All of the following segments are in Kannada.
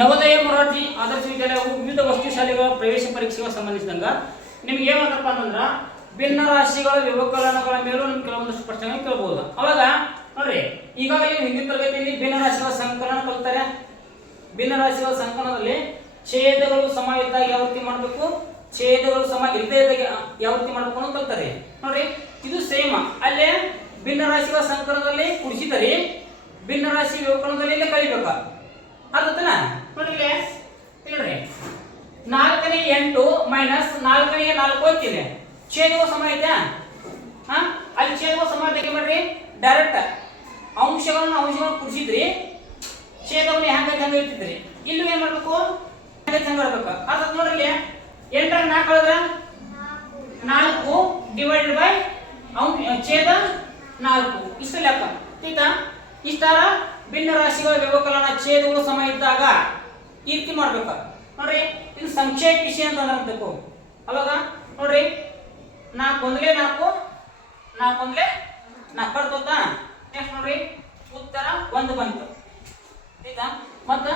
ನವೋದಯ ಮೊರಾರ್ಜಿ ಆದರ್ಶ ವಿದ್ಯಾಲಯವು ವಿವಿಧ ವಸ್ತು ಶಾಲೆಗಳ ಪ್ರವೇಶ ಪರೀಕ್ಷೆಗೆ ಸಂಬಂಧಿಸಿದಂಗ ನಿಮ್ಗೆ ಏನು ಮಾಡ್ತಪ್ಪ ಅಂತಂದ್ರ ಭಿನ್ನ ರಾಶಿಗಳ ವ್ಯವಕಲನಗಳ ಮೇಲೂ ನಿಮ್ಗೆ ಕೆಲವೊಂದಷ್ಟು ಪ್ರಶ್ನೆಗಳನ್ನು ಕೇಳಬಹುದು. ಅವಾಗ ನೋಡ್ರಿ, ಈಗಾಗಲೇ ಹಿಂದಿನ ತರಗತಿಯಲ್ಲಿ ಭಿನ್ನ ರಾಶಿಗಳ ಸಂಕಲನ ಕಲಿತಾರೆ. ಭಿನ್ನ ರಾಶಿಗಳ ಸಂಕಲನದಲ್ಲಿ ಛೇದಗಳು ಸಮ ಇದ್ದಾಗ ಯಾವ ರೀತಿ ಮಾಡಬೇಕು, ಛೇದಗಳು ಸಮ ಇಲ್ಲದೆ ಇದ್ದಾಗ ಯಾವ ರೀತಿ ಮಾಡಬೇಕು ಅಂತ ಕಲ್ತಾರೆ. ನೋಡ್ರಿ, ಇದು ಸೇಮ್ ಅಲ್ಲೇ ಭಿನ್ನ ರಾಶಿಗಳ ಸಂಕಲನದಲ್ಲಿ ಕುಡಿಸಿದರೆ ಭಿನ್ನ ರಾಶಿ ವ್ಯವಕಲನದಲ್ಲಿ ಇಲ್ಲೇ ಕಲಿಬೇಕಾ ಅರ್ಥನ. ನೋಡ್ರಿ ನೋಡ್ರಿ, 4ನೇ 8 ಮೈನಸ್ 4ನೇ 4 ಹೋಗ್ತಿದೆ, ಛೇದವು ಸಮ ಐತೆ. ಅಲ್ಲಿ ಛೇದವು ಸಮ ತೆಗೆ ಮಾಡ್ರಿ, ಡೈರೆಕ್ಟ್ ಅಂಶಗಳನ್ನು ಕುಡಿಸಿದ್ರಿ, ಛೇದವನ್ನು ಹೆಂಗೆ ಇರ್ತಿದ್ರಿ. ಇಲ್ಲೂ ಏನ್ ಮಾಡ್ಬೇಕು, ಹೆಂಗೆ ಇರ್ಬೇಕು ಅರ್ಥ. ನೋಡ್ರಿ, 8 4 ಕಳೆದ್ರ 4 ಡಿವೈಡೆಡ್ ಬೈ ಛೇದ 4 ಇಷ್ಟು ಲೆಕ್ಕ. ಆಯ್ತಾ? ಇಷ್ಟಾರ ಭಿನ್ನ ರಾಶಿಗಳ ವ್ಯವಕಲನ ಛೇದಗಳು ಸಮ ಇದ್ದಾಗ ಈ ರೀತಿ ಮಾಡ್ಬೇಕು. ನೋಡ್ರಿ, ಇದು ಸಂಕ್ಷೇಪಿಸಿ ಅಂತ ಅನ್ಬೇಕು. ಅವಾಗ ನೋಡ್ರಿ, 4 1 4 4 1 4 ಬರ್ತದ. ನೆಕ್ಸ್ಟ್ ನೋಡ್ರಿ, ಉತ್ತರ 1 ಬಂತು. ಆಯ್ತಾ? ಮತ್ತ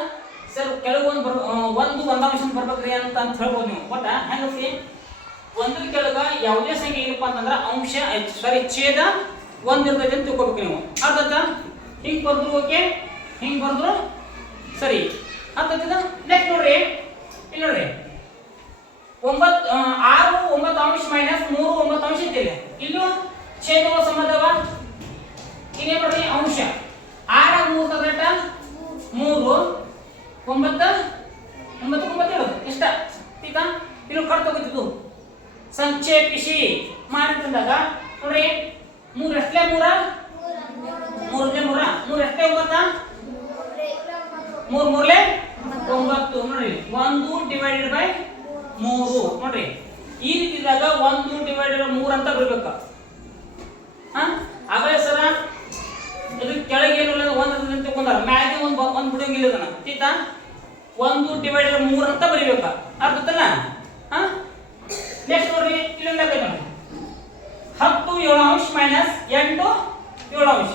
ಸರ್ ಕೆಳಗೆ ಒಂದು ಅಂಶ ಬರ್ಬೇಕ್ರಿ ಅಂತ ಹೇಳ್ಬೋದು ನೀವು. ಬಟ್ ಹೆಂಗ್ರಿ, ಒಂದ್ರ ಕೆಳಗ ಯಾವುದೇ ಸಂಖ್ಯೆ ಏನಪ್ಪಾ ಅಂತಂದ್ರ ಅಂಶ ಛೇದ 1 ಇರ್ತದೆ ಅಂತ ತಿಳ್ಕೊಬೇಕು ನೀವು. ಅರ್ಥ? ಹಿಂಗ್ ಬರ್ದ್ರು ಓಕೆ, ಹಿಂಗ್ ಬರ್ದ್ರು ಸರಿ. ಅರ್ಥ? ನೆಕ್ಸ್ಟ್ ನೋಡ್ರಿ, ಇಲ್ಲಿ ನೋಡ್ರಿ, 6 9 ಅಂಶ ಮೈನಸ್ 3 9 ಅಂಶ ಇಟ್ಟಿದೆ. ಇಲ್ಲೂ ಛೇದಗಳು ಸಮದವ. ಇನ್ನೇ ನೋಡ್ರಿ, ಅಂಶ 6 3 ತಗಟ 3 9 9 9 ಇಷ್ಟ. ಆಯ್ತಾ? ಇನ್ನು ಕಟ್ ತಗೋತಿದ್ದು ಸಂಕ್ಷೇಪಿಸಿ ಮಾಡಿದಾಗ ನೋಡ್ರಿ, 3 ಎಷ್ಟೇ 3 3 3 ಎಷ್ಟೇ 9 3 3 9 ನೋಡ್ರಿ, 1 ಡಿವೈಡೆಡ್ ಬೈ 3 ನೋಡ್ರಿ. ಈ ರೀತಿ ಇದ್ದಾಗ 1 ಡಿವೈಡೆಡ್ 3 ಅಂತ ಬರಬೇಕು. ಆಗಲೇ ಸರ ಇದು ಕೆಳಗೆ ಏನಿಲ್ಲ 1 ಅಂತ ತಗೊಂಡಾರ, ಮ್ಯಾಗೆ ಒಂದು ಬಿಡಂಗಿಲ್ಲ ಇದನ್ನ. ಆಯ್ತಾ? 1 ಡಿವೈಡೆಡ್ 3 ಅಂತ ಬರೀಬೇಕು. ಅರ್ಥಲ್ಲ? ನೆಕ್ಸ್ಟ್ ನೋಡ್ರಿ, ಇಲ್ಲೊಂದು ಲೆಕ್ಕ ನೋಡಿ, 10 7 ಅಂಶ ಮೈನಸ್ 8 7 ಅಂಶ.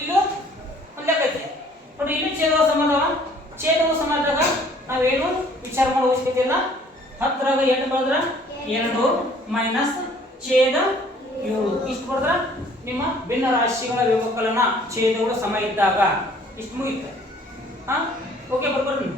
ಇಲ್ಲೂ ಒಂದು ಲೆಕ್ಕ ಐತೆ ನೋಡಿ. ಇಲ್ಲಿ ಛೇದವು ಸಮಾನವ. ಛೇದವು ಸಮಾನದಾಗ ನಾವೇನು ವಿಚಾರ ಮಾಡೋ ಅವಶ್ಯಕತೆ ಇಲ್ಲ. 10ರಾಗ 8 ಬರೆದ್ರ 2 ಮೈನಸ್ ಛೇದ 7 ಇಷ್ಟು ಬರೆದ್ರ ನಿಮ್ಮ ಭಿನ್ನ ರಾಶಿಗಳ ವ್ಯವಕಲನ ಛೇದಗಳು ಸಮ ಇದ್ದಾಗ ಇಷ್ಟು ಮುಗಿಯುತ್ತೆ. ಓಕೆ ಬರ್ಬರ್ರಿ.